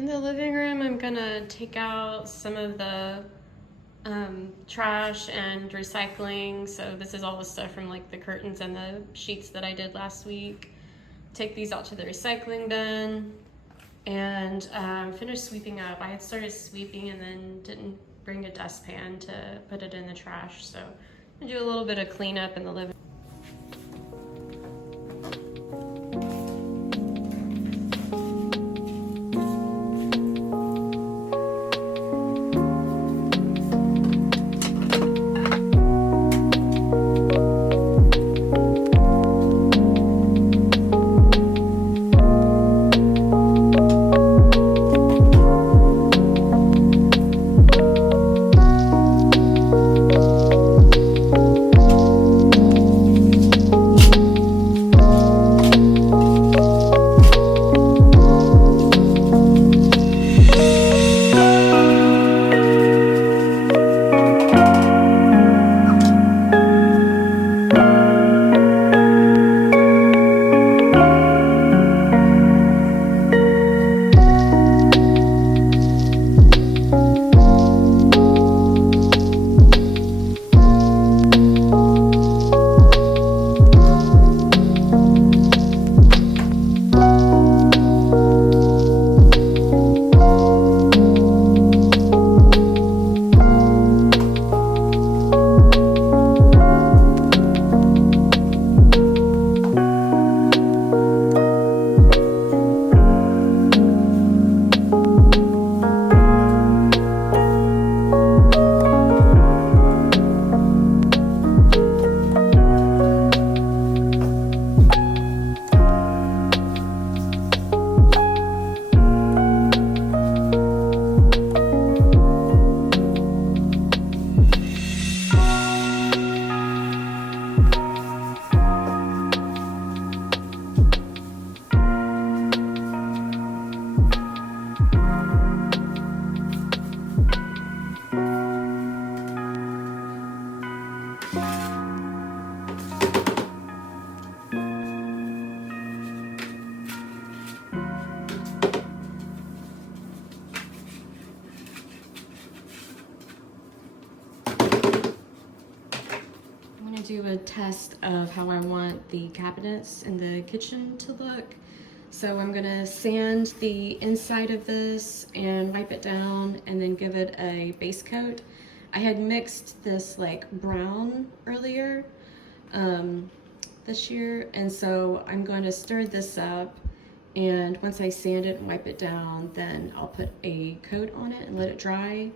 In the living room, I'm gonna take out some of the trash and recycling. So this is all the stuff from like the curtains and the sheets that I did last week. Take these out to the recycling bin and finish sweeping up. I had started sweeping and then didn't bring a dustpan to put it in the trash. So I'm gonna do a little bit of cleanup in the living room. Do a test of how I want the cabinets in the kitchen to look. So I'm gonna sand the inside of this and wipe it down and then give it a base coat. I had mixed this like brown earlier this year, and so I'm going to stir this up, and once I sand it and wipe it down, then I'll put a coat on it and let it dry,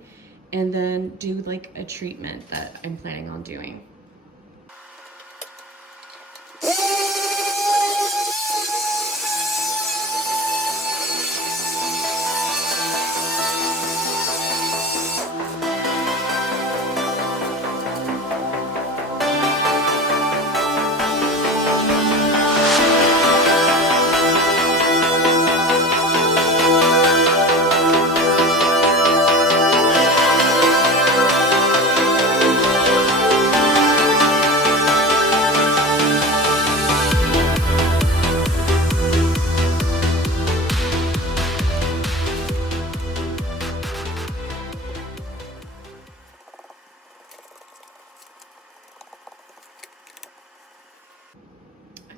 and then do like a treatment that I'm planning on doing.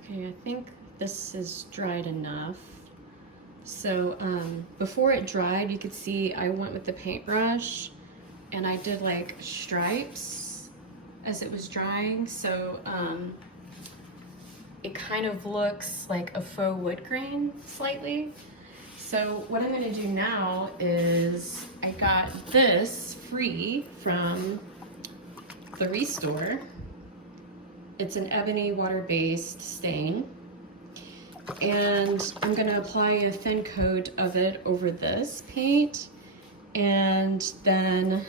Okay, I think this is dried enough. So before it dried, you could see I went with the paintbrush and I did like stripes as it was drying. So it kind of looks like a faux wood grain slightly. So what I'm gonna do now is I got this free from the Restore. It's an ebony water-based stain. And I'm gonna apply a thin coat of it over this paint and then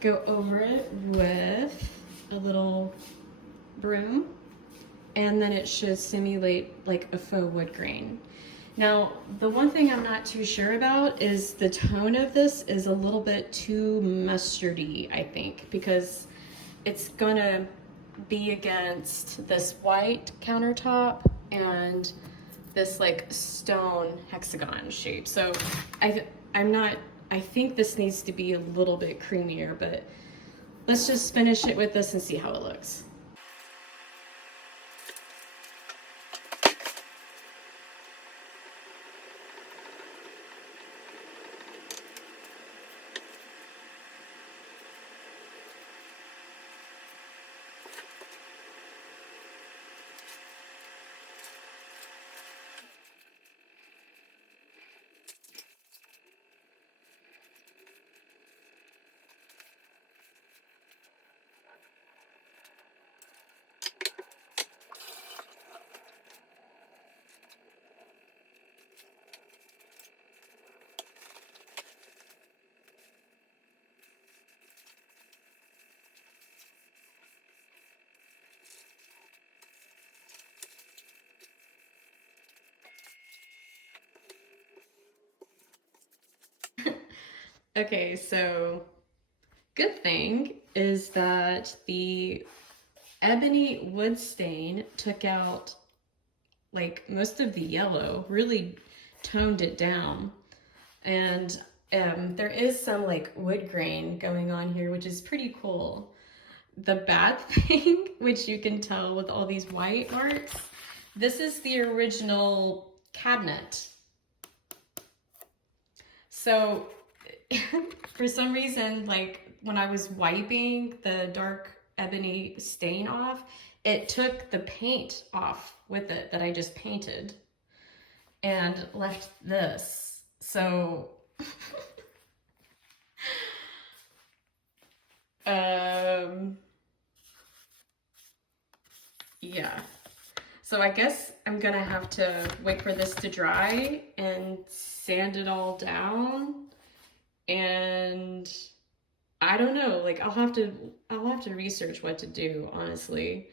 go over it with a little broom, and then it should simulate like a faux wood grain. Now, the one thing I'm not too sure about is the tone of this is a little bit too mustardy, I think, because it's gonna be against this white countertop, and this like stone hexagon shape. So I think this needs to be a little bit creamier, but let's just finish it with this and see how it looks. Okay, so good thing is that the ebony wood stain took out like most of the yellow, really toned it down. And there is some like wood grain going on here, which is pretty cool. The bad thing, which you can tell with all these white marks, this is the original cabinet. So for some reason, like when I was wiping the dark ebony stain off, it took the paint off with it that I just painted and left this. So yeah. So I guess I'm gonna have to wait for this to dry and sand it all down. And I don't know, like I'll have to research what to do, honestly.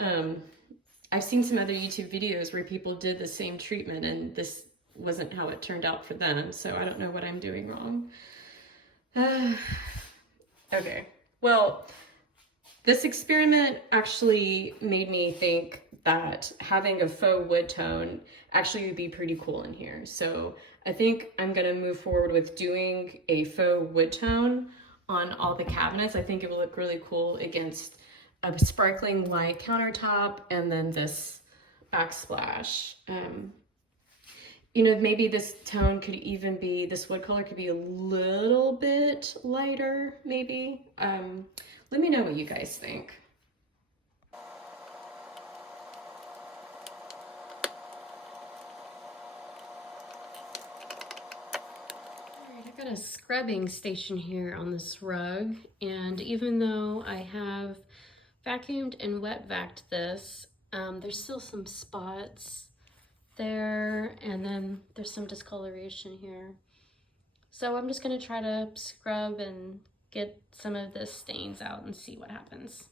I've seen some other YouTube videos where people did the same treatment and this wasn't how it turned out for them, so I don't know what I'm doing wrong. Okay, well, this experiment actually made me think that having a faux wood tone actually would be pretty cool in here. So I think I'm gonna move forward with doing a faux wood tone on all the cabinets. I think it will look really cool against a sparkling white countertop and then this backsplash. You know, maybe this tone could even be, this wood color could be a little bit lighter, maybe. Let me know what you guys think. Alright, I got a scrubbing station here on this rug, and even though I have vacuumed and wet vacuumed this, there's still some spots there, and then there's some discoloration here. So I'm just gonna try to scrub and get some of the stains out and see what happens.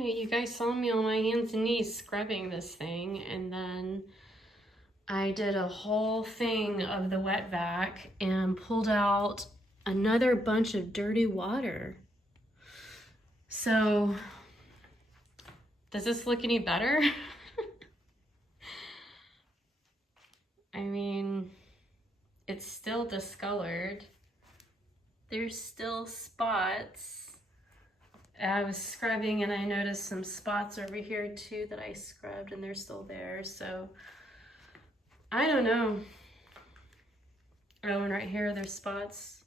You guys saw me on my hands and knees scrubbing this thing, and then I did a whole thing of the wet vac and pulled out another bunch of dirty water. So, does this look any better? I mean, it's still discolored. There's still spots. I was scrubbing and I noticed some spots over here too that I scrubbed and they're still there. So I don't know. Oh, and right here there's spots.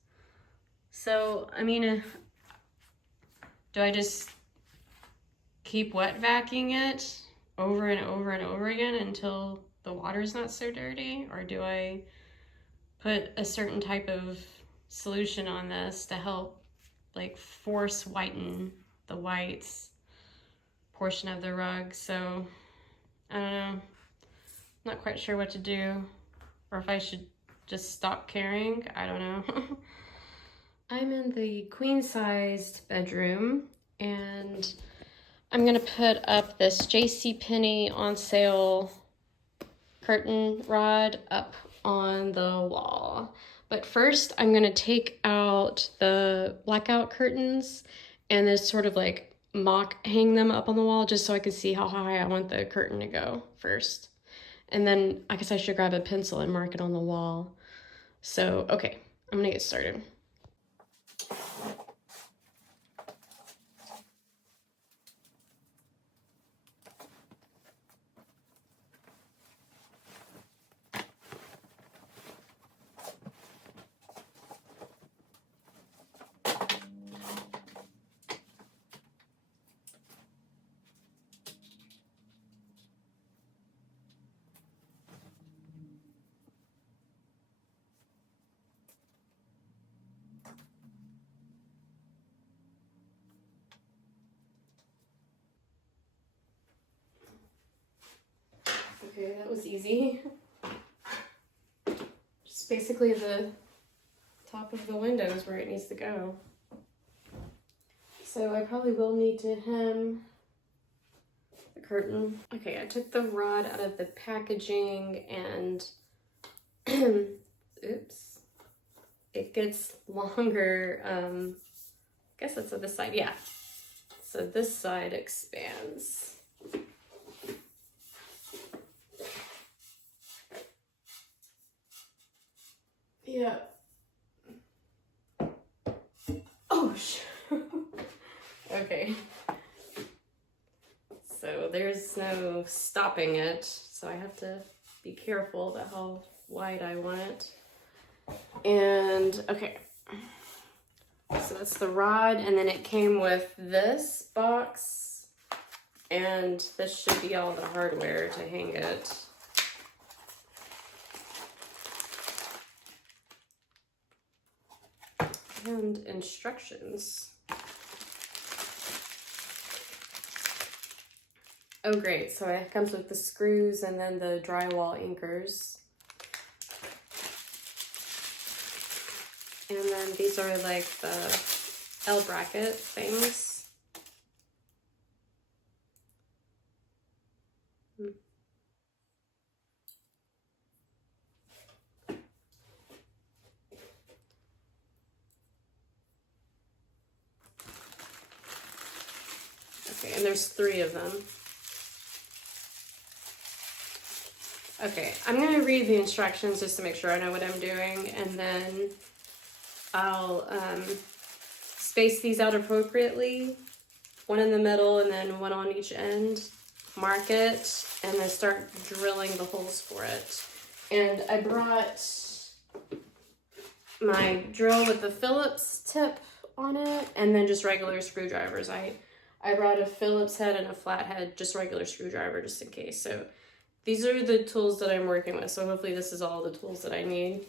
So, I mean, do I just keep wet vacuuming it over and over and over again until the water's not so dirty? Or do I put a certain type of solution on this to help like force whiten the whites portion of the rug? So I don't know, not quite sure what to do, or if I should just stop caring. I don't know. I'm in the queen-sized bedroom and I'm gonna put up this JCPenney on sale curtain rod up on the wall. But first I'm gonna take out the blackout curtains and just sort of like mock hang them up on the wall just so I can see how high I want the curtain to go first. And then I guess I should grab a pencil and mark it on the wall. So, okay, I'm gonna get started. Okay, that was easy. Just basically the top of the window is where it needs to go. So I probably will need to hem the curtain. Okay, I took the rod out of the packaging and oops, it gets longer. I guess that's on this side, yeah. So this side expands. Yeah. Oh, okay. So there's no stopping it, so I have to be careful about how wide I want it. And okay, so that's the rod, and then it came with this box, and this should be all the hardware to hang it. And instructions. Oh great, so it comes with the screws and then the drywall anchors. And then these are like the L bracket things. Okay, and there's 3 of them. Okay, I'm gonna read the instructions just to make sure I know what I'm doing, and then I'll space these out appropriately, one in the middle and then one on each end, mark it, and then start drilling the holes for it. And I brought my drill with the Phillips tip on it, and then just regular screwdrivers. I brought a Phillips head and a flat head, just regular screwdriver, just in case. So these are the tools that I'm working with. So hopefully this is all the tools that I need.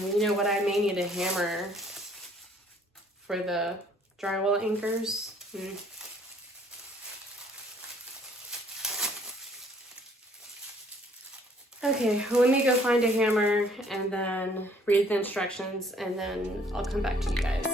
You know what? I may need a hammer for the drywall anchors. Okay, well, let me go find a hammer and then read the instructions, and then I'll come back to you guys.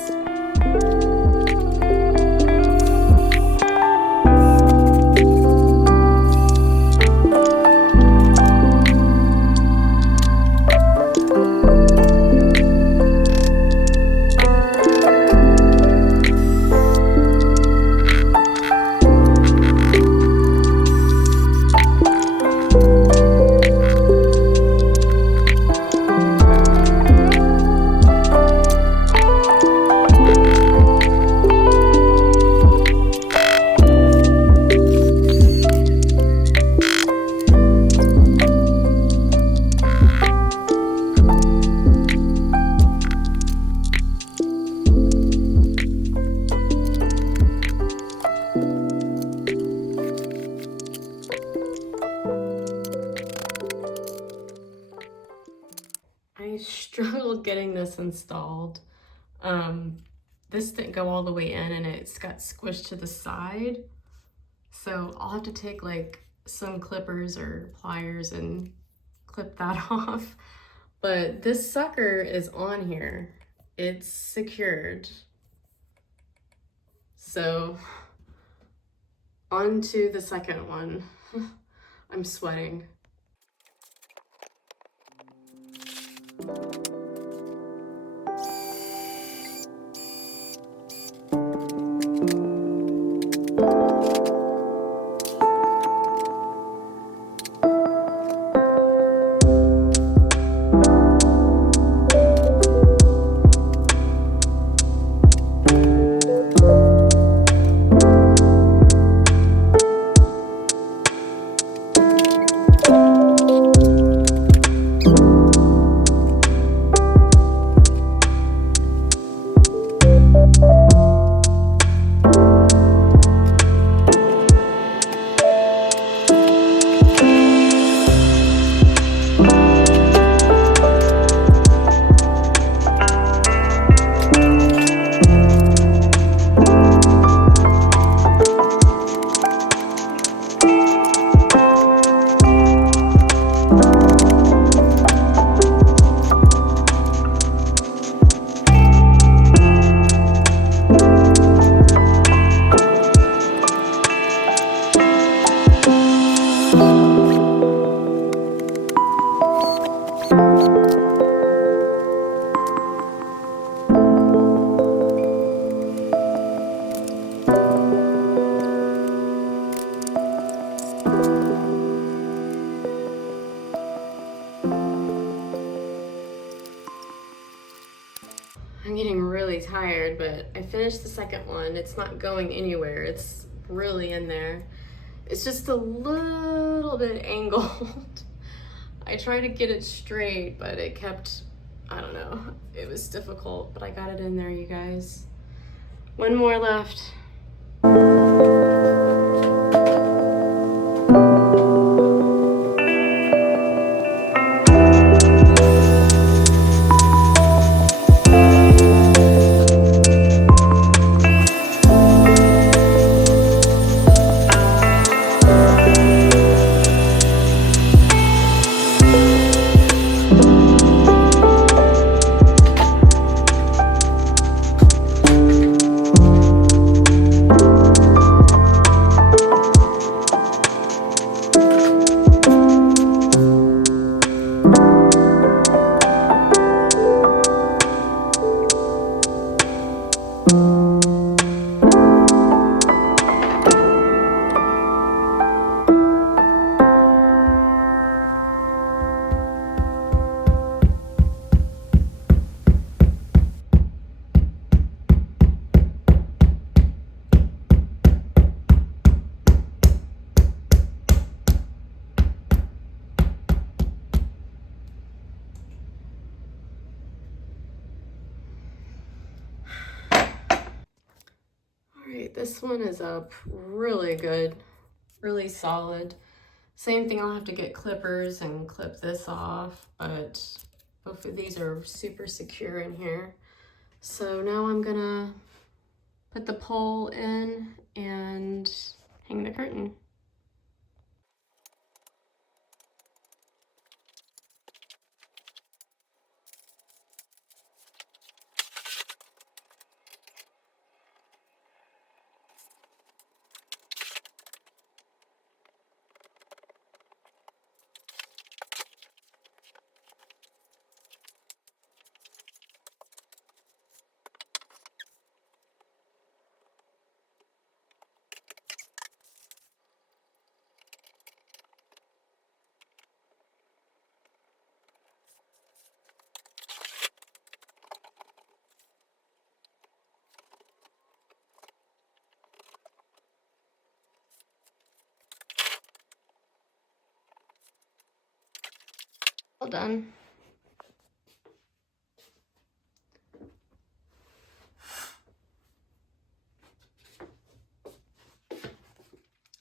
this installed. This didn't go all the way in and it's got squished to the side. So I'll have to take like some clippers or pliers and clip that off. But this sucker is on here. It's secured. So on to the second one. I'm sweating. I'm getting really tired, but I finished the second one. It's not going anywhere. It's really in there. It's just a little bit angled. I tried to get it straight, but it kept, I don't know. It was difficult, but I got it in there, you guys. One more left. This one is up really good, really solid. Same thing, I'll have to get clippers and clip this off, but both of these are super secure in here. So now I'm gonna put the pole in and hang the curtain. All done.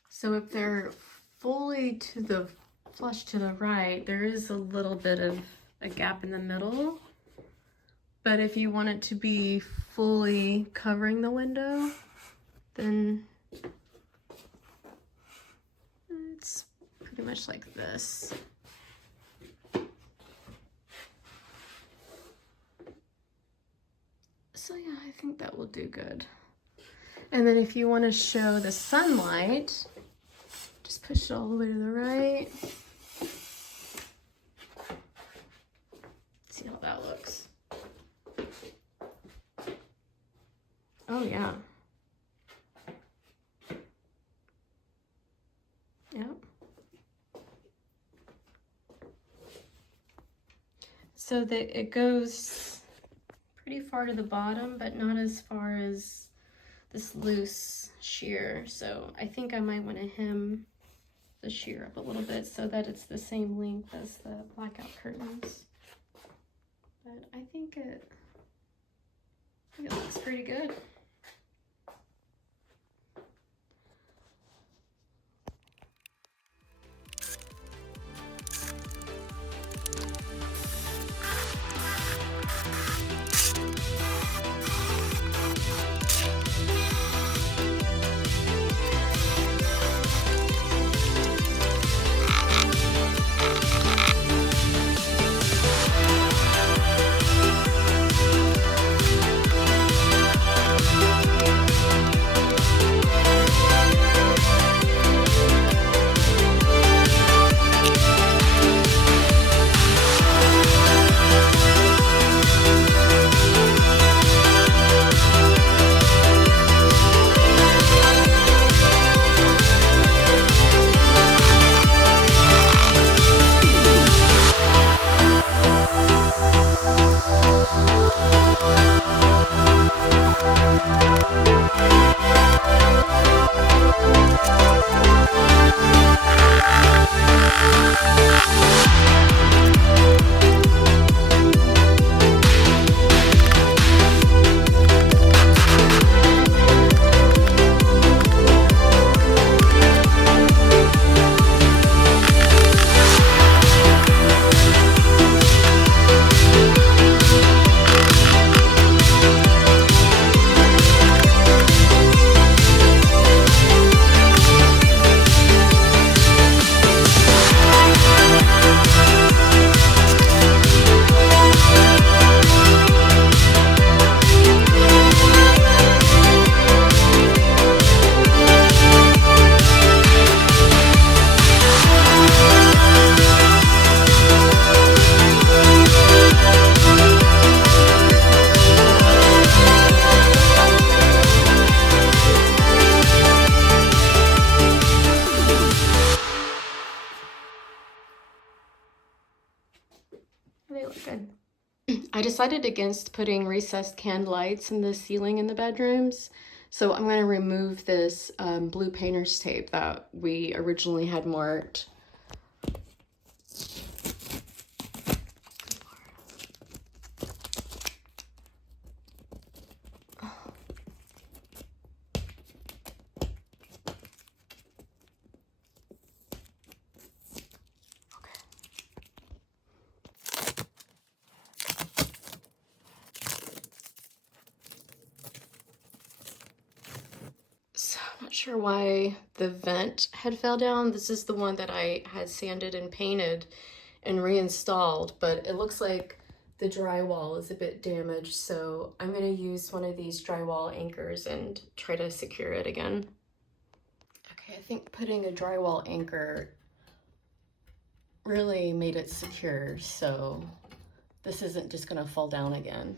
So if they're fully to the flush to the right, there is a little bit of a gap in the middle, But if you want it to be fully covering the window, then it's pretty much like this. So yeah, I think that will do good. And then if you want to show the sunlight, just push it all the way to the right. See how that looks. Oh yeah. Yep. So that it goes pretty far to the bottom, but not as far as this loose sheer. So I think I might want to hem the sheer up a little bit so that it's the same length as the blackout curtains. But I think it looks pretty good. They look good. I decided against putting recessed canned lights in the ceiling in the bedrooms. So I'm going to remove this blue painter's tape that we originally had marked. So I'm not sure why the vent had fell down. This is the one that I had sanded and painted and reinstalled, but it looks like the drywall is a bit damaged. So I'm going to use one of these drywall anchors and try to secure it again. Okay, I think putting a drywall anchor really made it secure, so this isn't just going to fall down again.